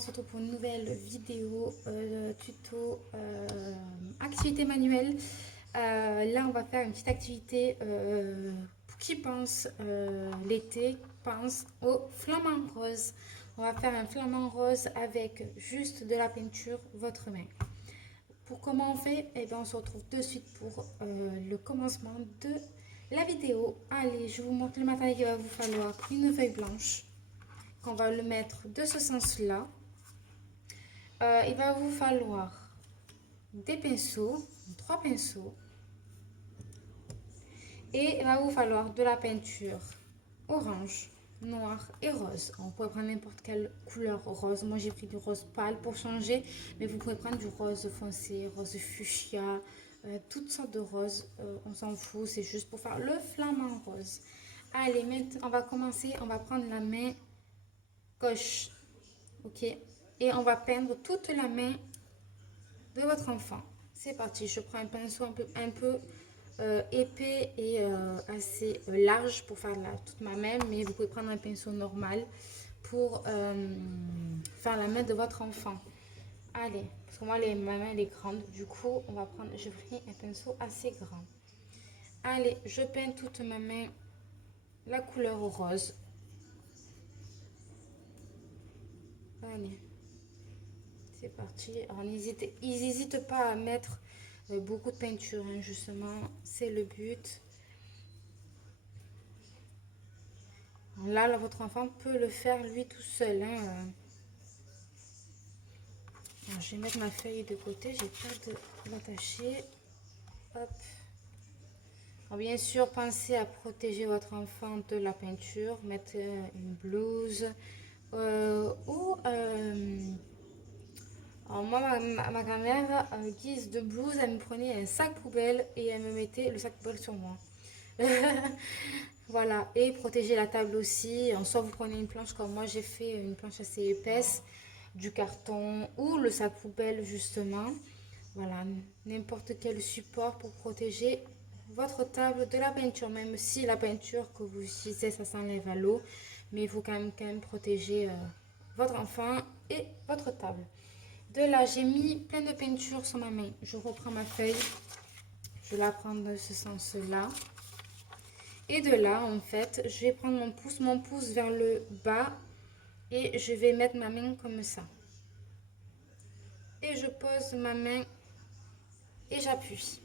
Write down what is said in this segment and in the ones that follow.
on se retrouve pour une nouvelle vidéo tuto activité manuelle. Là, on va faire une petite activité qui pense l'été, pense au flamant rose. On va faire un flamant rose avec juste de la peinture, votre main. Pour comment on fait? Eh bien, on se retrouve de suite pour le commencement de la vidéo. Allez, je vous montre le matériel qu'il va vous falloir. Une feuille blanche qu'on va le mettre de ce sens-là. Il va vous falloir des pinceaux, 3 pinceaux, et il va vous falloir de la peinture orange, noir et rose. On pourrait prendre n'importe quelle couleur rose. Moi, j'ai pris du rose pâle pour changer, mais vous pouvez prendre du rose foncé, rose fuchsia, toutes sortes de roses. On s'en fout, c'est juste pour faire le flamant rose. Allez, maintenant, on va commencer. On va prendre la main gauche, ok, et on va peindre toute la main de votre enfant. C'est parti, je prends un pinceau un peu épais et assez large pour faire toute ma main, mais vous pouvez prendre un pinceau normal pour faire la main de votre enfant. Allez, parce que moi ma main elle est grande, du coup je prends un pinceau assez grand. Allez, je peins toute ma main la couleur rose. Allez, c'est parti. Alors ils n'hésitent pas à mettre beaucoup de peinture, hein, justement, c'est le but. Là, votre enfant peut le faire lui tout seul, hein. Alors, je vais mettre ma feuille de côté, j'ai peur de l'attacher. Hop. Alors, bien sûr, pensez à protéger votre enfant de la peinture, mettre une blouse ou alors moi, ma grand-mère, en guise de blouse, elle me prenait un sac poubelle et elle me mettait le sac poubelle sur moi. Voilà, et protéger la table aussi. Soit vous prenez une planche comme moi, j'ai fait une planche assez épaisse, du carton ou le sac poubelle justement. Voilà, n'importe quel support pour protéger votre table de la peinture, même si la peinture que vous utilisez, ça s'enlève à l'eau. Mais il faut quand même protéger votre enfant et votre table. De là, j'ai mis plein de peinture sur ma main. Je reprends ma feuille. Je la prends de ce sens-là. Et de là, en fait, je vais prendre mon pouce vers le bas et je vais mettre ma main comme ça. Et je pose ma main et j'appuie.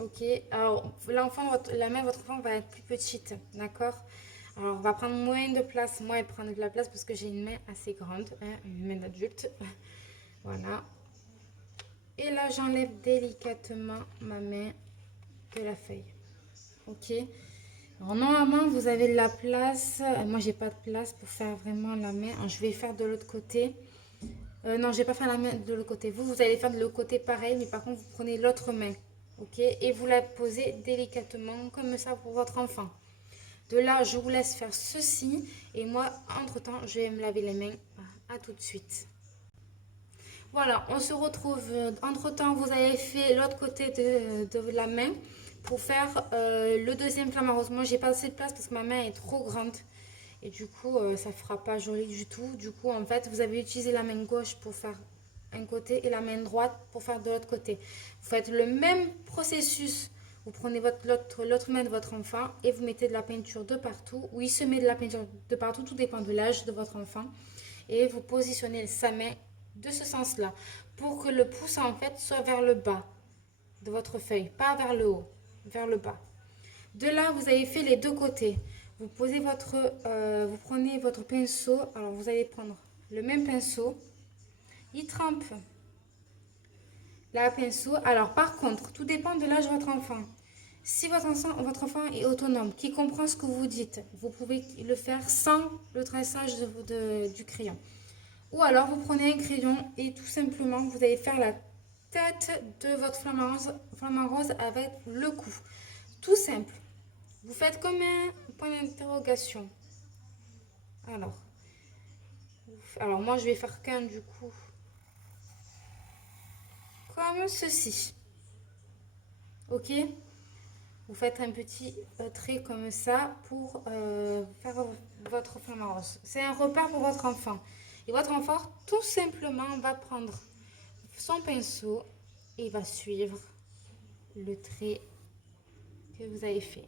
Ok, alors la main de votre enfant va être plus petite, d'accord? Alors, on va prendre moins de place. Moi, elle prend de la place parce que j'ai une main assez grande, hein, une main d'adulte. Voilà. Et là, j'enlève délicatement ma main de la feuille. Ok. Alors, normalement, vous avez de la place. Moi, j'ai pas de place pour faire vraiment la main. Alors, je vais faire de l'autre côté. Non, je vais pas faire la main de l'autre côté. Vous allez faire de l'autre côté pareil, mais par contre, vous prenez l'autre main. Ok. Et vous la posez délicatement comme ça pour votre enfant. De là, je vous laisse faire ceci. Et moi, entre-temps, je vais me laver les mains. À tout de suite. Voilà, on se retrouve. Entre-temps, vous avez fait l'autre côté de la main pour faire le deuxième flamant rose. Moi, j'ai pas assez de place parce que ma main est trop grande. Et du coup, ça fera pas joli du tout. Du coup, en fait, vous avez utilisé la main gauche pour faire un côté et la main droite pour faire de l'autre côté. Vous faites le même processus. Vous prenez l'autre main de votre enfant et vous mettez de la peinture de partout. Ou il se met de la peinture de partout, tout dépend de l'âge de votre enfant. Et vous positionnez sa main de ce sens-là pour que le pouce en fait soit vers le bas de votre feuille, pas vers le haut, vers le bas. De là, vous avez fait les deux côtés. Vous prenez votre pinceau. Alors, vous allez prendre le même pinceau. Il trempe la pinceau. Alors, par contre, tout dépend de l'âge de votre enfant. Si votre enfant est autonome, qui comprend ce que vous dites, vous pouvez le faire sans le traçage du crayon. Ou alors, vous prenez un crayon et tout simplement, vous allez faire la tête de votre flamant rose avec le cou. Tout simple. Vous faites comme un point d'interrogation. Alors, moi, je vais faire qu'un du coup. Comme ceci. Ok? vous faites un petit trait comme ça pour faire votre flamant rose. C'est un repère pour votre enfant. Et votre enfant, tout simplement, va prendre son pinceau et il va suivre le trait que vous avez fait.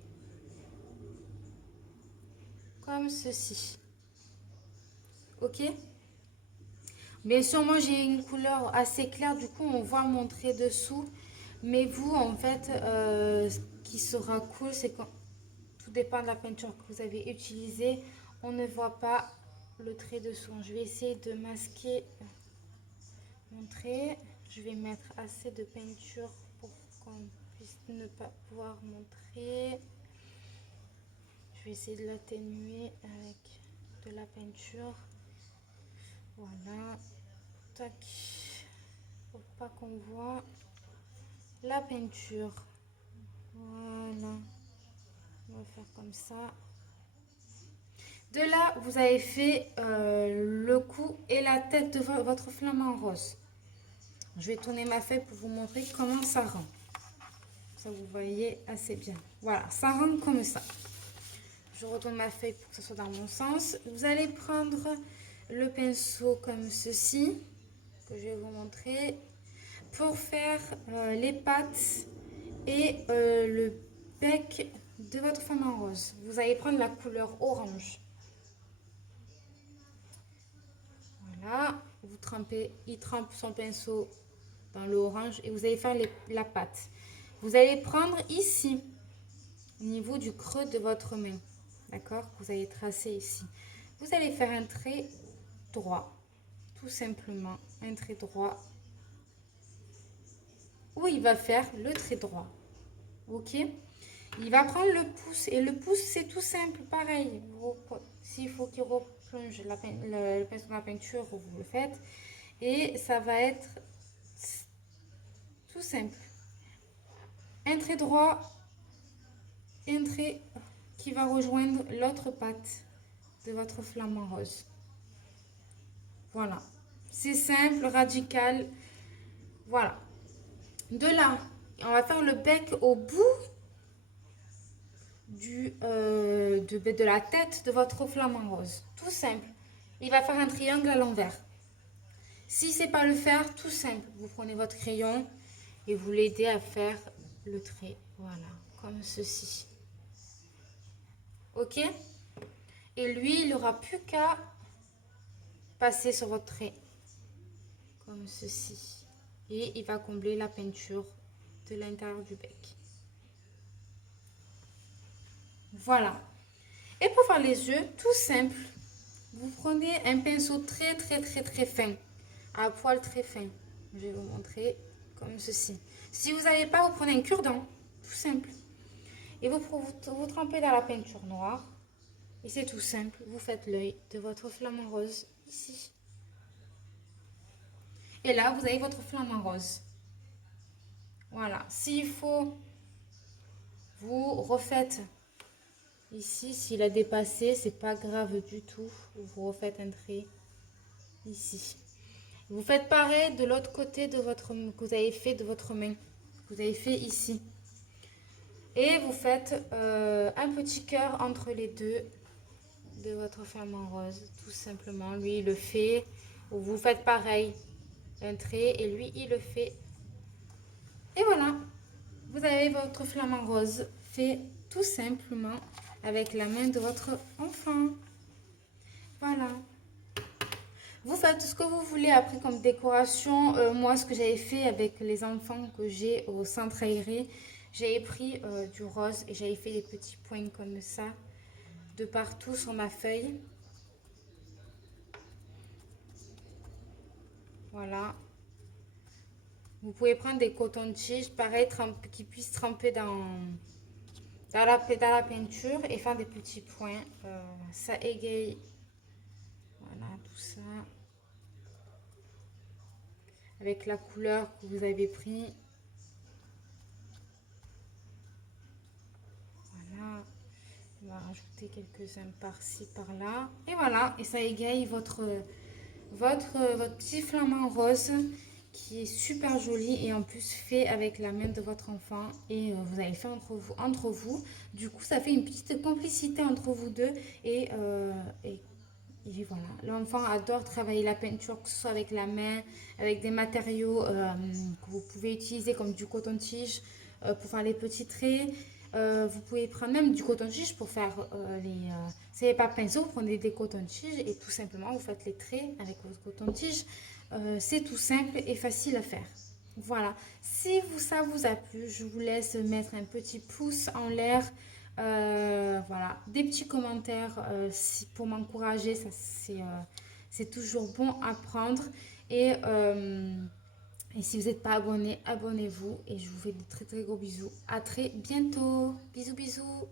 Comme ceci. Ok? Bien sûr, moi j'ai une couleur assez claire, du coup on voit mon trait dessous. Mais vous, en fait, ce qui sera cool, c'est que tout dépend de la peinture que vous avez utilisée. On ne voit pas le trait dessous. Je vais essayer de masquer mon trait. Je vais mettre assez de peinture pour qu'on puisse ne pas voir mon trait. Je vais essayer de l'atténuer avec de la peinture. Voilà. Tac. Faut pas qu'on voit la peinture. Voilà. On va faire comme ça. De là, vous avez fait le cou et la tête de votre flamant rose. Je vais tourner ma feuille pour vous montrer comment ça rend. Ça, vous voyez assez bien. Voilà, ça rend comme ça. Je retourne ma feuille pour que ce soit dans mon sens. Vous allez prendre le pinceau comme ceci, que je vais vous montrer, pour faire les pattes et le bec de votre flamant rose. Vous allez prendre la couleur orange. Voilà, vous trempez, il trempe son pinceau dans l'orange et vous allez faire la pâte. Vous allez prendre ici, au niveau du creux de votre main, d'accord? Vous allez tracer ici. Vous allez faire un trait droit, tout simplement, un trait droit, où il va faire le trait droit, ok? Il va prendre le pouce et le pouce c'est tout simple, pareil. S'il faut qu'il replonge le pinceau dans la peinture, vous le faites. Et ça va être tout simple. Un trait droit, un trait qui va rejoindre l'autre patte de votre flamant rose. Voilà. C'est simple, radical. Voilà. De là, on va faire le bec au bout de la tête de votre flamant rose. Tout simple. Il va faire un triangle à l'envers. Si c'est pas le faire, tout simple. Vous prenez votre crayon et vous l'aidez à faire le trait. Voilà, comme ceci. Ok? Et lui, il n'aura plus qu'à passer sur votre trait. Comme ceci. Et il va combler la peinture de l'intérieur du bec. Voilà. Et pour faire les yeux, tout simple. Vous prenez un pinceau très fin. À poil très fin. Je vais vous montrer comme ceci. Si vous n'avez pas, vous prenez un cure-dent. Tout simple. Et vous trempez dans la peinture noire. Et c'est tout simple. Vous faites l'œil de votre flamant rose ici. Et là, vous avez votre flamant rose. Voilà. S'il faut, vous refaites ici. S'il a dépassé, c'est pas grave du tout. Vous refaites un trait ici. Vous faites pareil de l'autre côté de votre que vous avez fait de votre main. Que vous avez fait ici. Et vous faites un petit cœur entre les deux de votre flamant rose. Tout simplement. Lui, il le fait. Vous faites pareil. Un trait et lui, il le fait. Et voilà. Vous avez votre flamant rose fait tout simplement avec la main de votre enfant. Voilà. Vous faites ce que vous voulez après comme décoration. Moi, ce que j'avais fait avec les enfants que j'ai au centre aéré, j'avais pris du rose et j'avais fait des petits points comme ça de partout sur ma feuille. Voilà. Vous pouvez prendre des cotons-tiges, pareil, qui puissent tremper dans la peinture et faire des petits points. Ça égaye. Voilà, tout ça. Avec la couleur que vous avez pris. Voilà. On va rajouter quelques-uns par-ci, par-là. Et voilà. Et ça égaye votre petit flamant rose qui est super joli et en plus fait avec la main de votre enfant et vous avez fait entre vous. Du coup, ça fait une petite complicité entre vous deux et et voilà, l'enfant adore travailler la peinture, que ce soit avec la main, avec des matériaux que vous pouvez utiliser comme du coton-tige pour faire les petits traits. Vous pouvez prendre même du coton-tige pour faire si vous n'avez pas de pinceau, vous prenez des coton-tiges et tout simplement vous faites les traits avec votre coton-tige. C'est tout simple et facile à faire. Voilà, si ça vous a plu, je vous laisse mettre un petit pouce en l'air. Voilà, des petits commentaires pour m'encourager, ça c'est toujours bon à prendre. Et, euh, et si vous n'êtes pas abonné, abonnez-vous. Et je vous fais de très très gros bisous. À très bientôt. Bisous bisous.